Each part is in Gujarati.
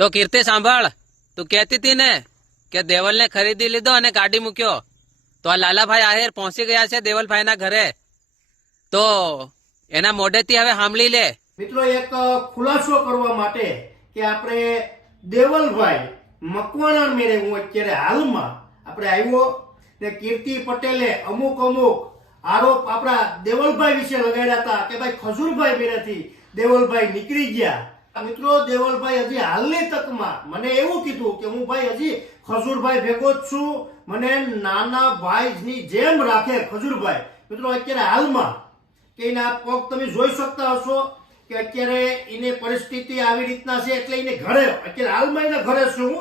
તો કીર્તિ, સાંભળ. તું કહેતી હતી ને કે દેવલને ખરીદી લીધો અને કાઢી મૂક્યો. તો આ લાલાભાઈ આહિર પહોંચી ગયા છે દેવલભાઈના ઘરે. તો એના મોઢેથી હવે સાંભળી લે. મિત્રો, એક ખુલાસો કરવા માટે કે આપણે દેવલભાઈ મકવાણા મેરે હું અત્યારે હાલમાં આપણે આવ્યો ને કીર્તિ પટેલે અમુક અમુક આરોપ આપણા દેવલભાઈ વિશે લગાડ્યા હતા કે ભાઈ ખજૂરભાઈ મેરેથી દેવલભાઈ નીકળી ગયા. મિત્રો દેવલભાઈ હજી હાલની તકમાં. મને એવું કીધું કે હું ભાઈ હજી ખજૂરભાઈ ભેગો જ છું. મને નાના ભાઈની જેમ રાખે ખજૂરભાઈ. મિત્રો અત્યારે હાલમાં કે એના પગ તમે જોઈ શકતા હશો કે અત્યારે એને પરિસ્થિતિ આવી રીતના છે એટલે એને ઘરે અત્યારે હાલમાં એના ઘરે છું.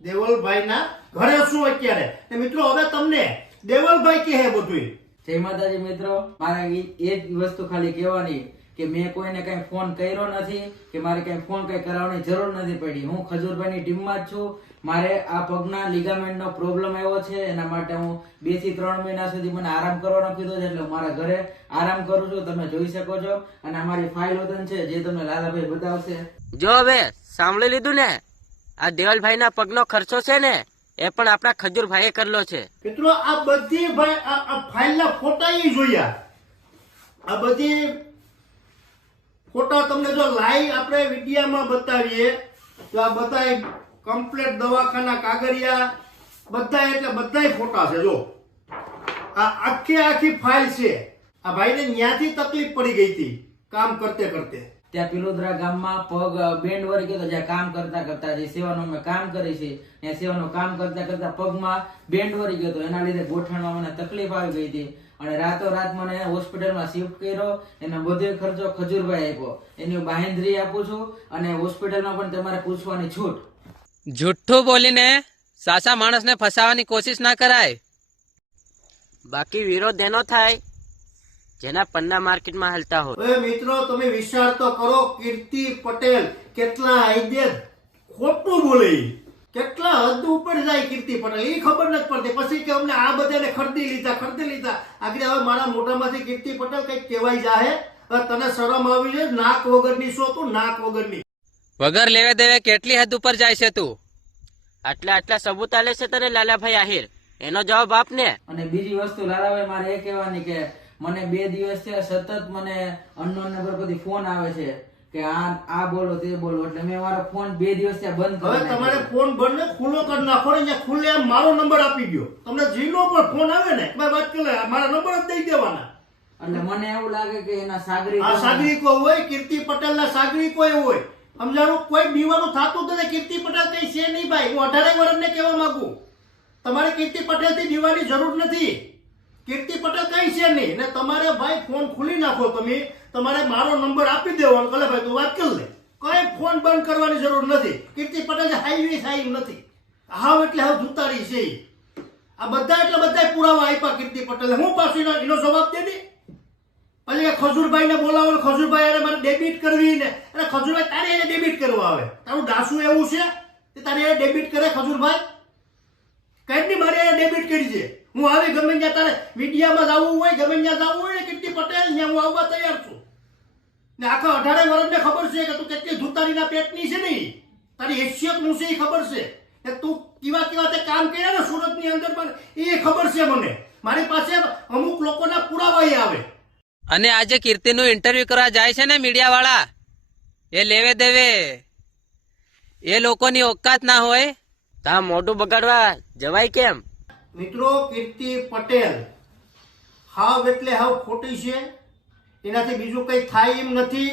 દેવલભાઈના ઘરે છું અત્યારે. ને મિત્રો હવે તમને દેવલભાઈ કહે બધું જય માતાજી મિત્રો. મારે એ જ વસ્તુ ખાલી કહેવાની. કે મેં કોઈને કઈ ફોન કર્યો નથી કે મારે કઈ ફોન કઈ કરાવવાની જરૂર નથી પડી. હું ખજૂરભાઈની ટીમમાં જ છું. મારે આ પગના લિગામેન્ટ નો પ્રોબ્લેમ આવ્યો છે. એના માટે હું બેથી ત્રણ મહિના સુધી મને આરામ કરવાનો કીધો છે એટલે મારા ઘરે આરામ કરું છું. તમે જોઈ શકો છો. અને અમારી ફાઇલ વતન છે જે તમને લાલાભાઈ બતાવશે. જો હવે સાંભળી લીધું ને આ દેવલભાઈના પગનો ખર્ચો છે ને એ પણ આપણા ખજૂરભાઈએ કરેલો છે. મિત્રો આ બધી ફાઇલના ફોટા જોયા. આ બધી ફોટા તમને જો લાઈવ આપણે વિડીયામાં બતાવીએ, તો આ બધા કમ્પ્લેટ દવાખાના કાગળિયા બધા એટલે બધાય ફોટા છે, જો. આ આખી આખી ફાઇલ છે. આ ભાઈને ન્યાથી તકલીફ પડી ગઈ હતી કામ કરતે કરતે. ત્યાં પિલોદરા ગામમાં પગ બેન્ડ વળી ગયો જ્યાં કામ કરતા કરતા, જે સેવાનું અમે કામ કરી છે, ત્યાં સેવાનું કામ કરતા કરતા પગમાં બેન્ડ વળી ગયો એના લીધે ગોઠણમાં મને તકલીફ આવી ગઈ હતી. અને રાતો રાત મને હોસ્પિટલમાં શિફ્ટ કર્યો એનો બધો ખર્ચો ખજૂરભાઈ આપ્યો. એની બાહેંધરી આપું છું અને હોસ્પિટલમાં પણ તમારે પૂછવાની છૂટ. જુઠ્ઠું બોલીને સાસા માણસને ફસાવાની કોશિશ ના કરાય. બાકી વિરોધ એનો થાય જેના પન્ના માર્કેટમાં હાલતા હોય. હવે મિત્રો તમે વિચાર તો કરો કીર્તિ પટેલ કેટલા આઈડિયા ખોટું બોલે. કેટલા હદ ઉપર જાય કીર્તિ પટેલ? એ ખબર નથી પડતી. પછી કે અમને આ બધાને ખરીદી લીધા ખરીદી લીધા. આગળ હવે મારા મોઢામાંથી કીર્તિ પટેલ કંઈક કહેવાય જાહે. તને શરમ આવી છે? નાક વગરની શો તું નાક વગરની. વગર લેવે દેવે કેટલી હદ ઉપર જાય છે તું? આટલા આટલા સબૂત આલે છે તને લાલાભાઈ આહિર. એનો જવાબ આપ ને અને બીજી વસ્તુ લાલાભાઈ મારે એ કહેવાની કે મને બે દિવસ છે સતત મને અનનોન નંબર પરથી ફોન આવે છે. કે આ આ બોલો તે બોલો. એટલે મેં મારો ફોન બે દિવસ ત્યાં બંધ હવે તમારે ફોન બંધ ખુલ્લો કરી નાખો ને અહીંયા ખુલ્લે આમ મારો નંબર આપી ગયો તમને જીનો પર ફોન આવે ને મેં વાત કરે મારા નંબર જ દઈ દેવાના. એટલે મને એવું લાગે કે એના સાગરી આ સાગરિકો હોય કીર્તિ પટેલ ના સાગરિકો એ હોય. સમજાણું? કોઈ દીવાનું થતું તો કીર્તિ પટેલ કઈ છે નહીં ભાઈ. હું અઢારે વર્ષને કહેવા માંગુ. તમારે કીર્તિ પટેલથી દીવાની જરૂર નથી. કીર્તિ પટેલ કઈ છે નહીં? ને તમારે ભાઈ ફોન ખોલી નાખો તમે. તમારે મારો નંબર આપી દેવાનો કલે ભાઈ તું વાત કરી લે. કઈ ફોન બંધ કરવાની જરૂર નથી. કીર્તિ પટેલ હાઈવે સાઈ નથી. હાવ એટલે હાવ જુતારી છે. આ બધા એટલે બધા પુરાવા આપ્યા કીર્તિ પટેલ. હું પાછું એનો જવાબ દે દે. પછી ખજુરભાઈ ને બોલાવો ને ખજૂરભાઈ અરે મારે ડેબિટ કરવી ને. અરે ખજુરભાઈ, તારે એને ડેબિટ કરવા આવે. તારું ડાસુ એવું છે તારે એને ડેબિટ કરે ખજૂરભાઈ? કઈ મારે એને ડેબિટ કરી છે. હું આવી ગમે ત્યાં તારે મીડિયામાં જવું હોય ગમે ત્યાં જવું હોય ને કેટલી પટેલ ત્યાં હું આવવા તૈયાર છું. ને આખા અઢારે વર્ષને ખબર છે કે તું કેટલી ધુતારીના પેટની છે ને તારી હેસિયતનું છે એ ખબર છે. કે તું કેવા કેવા તે કામ કર્યા ને સુરતની અંદર પણ એ ખબર છે મને. મારી પાસે અમુક લોકોના પુરાવા આવે. અને આજે કીર્તિનું ઇન્ટરવ્યુ કરવા જાય છે ને મીડિયા વાળા એ લેવે દેવે. એ લોકોની ઓકાત ના હોય. તા મોઢું બગાડવા જવાય કેમ? મિત્રો, કીર્તિ પટેલ. હાવ એટલે હાવ ખોટી છે. એનાથી બીજું કંઈ થાય એમ નથી.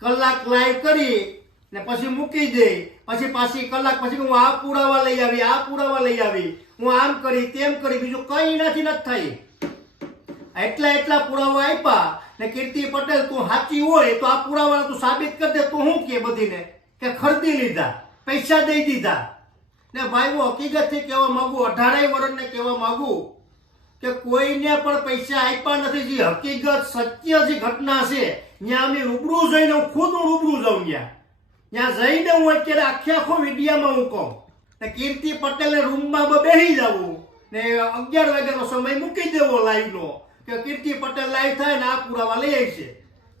કલાક લાઈવ કરી ને પછી મૂકી દે. પછી પાછી કલાક પછી હું આ પુરાવા લઈ આવી, આ પુરાવા લઈ આવી. હું આમ કરી, તેમ કરી, બીજું કંઈ એનાથી નથી થાય એટલા એટલા પુરાવા આપ્યા ને કીર્તિ પટેલ, તું સાચી હોય તો આ પુરાવા તું સાબિત કરી દે. તો હું કે બધીને? કે ખરીદી લીધા, પૈસા દઈ દીધા. ને ભાઈ, હું હકીકતથી કહેવા માંગુ, અઢારેય વર્ષને કહેવા માંગુ કે કોઈને પણ પૈસા આપ્યા નથી. જે હકીકત સત્ય જે ઘટના છે, ત્યાં અમે રૂબરૂ જઈને હું ખુદ હું રૂબરૂ જાઉં ત્યાં. ત્યાં જઈને હું અત્યારે આખે આખો મીડિયામાં હું કહું. ને કીર્તિ પટેલને રૂમમાં બેસી જવું ને અગિયાર વાગ્યાનો સમય મૂકી દેવો લાઈવનો કે કીર્તિ પટેલ લાઈવ થાય ને આ પુરાવા લઈ આવી છે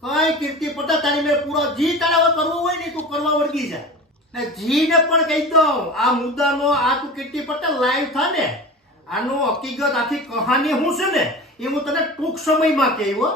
કઈ કીર્તિ પટેલ, તારી મેં પૂરા જી તારા કરવું હોય ને તું કરવા વળગી જા. એ જીને પણ કહી દઉં આ મુદ્દાનો આ તું કીર્તિ પટેલ લાઈવ થા ને, આનો હકીકત આખી કહાની શું છે ને, એ હું તને ટૂંક સમયમાં કહી હો.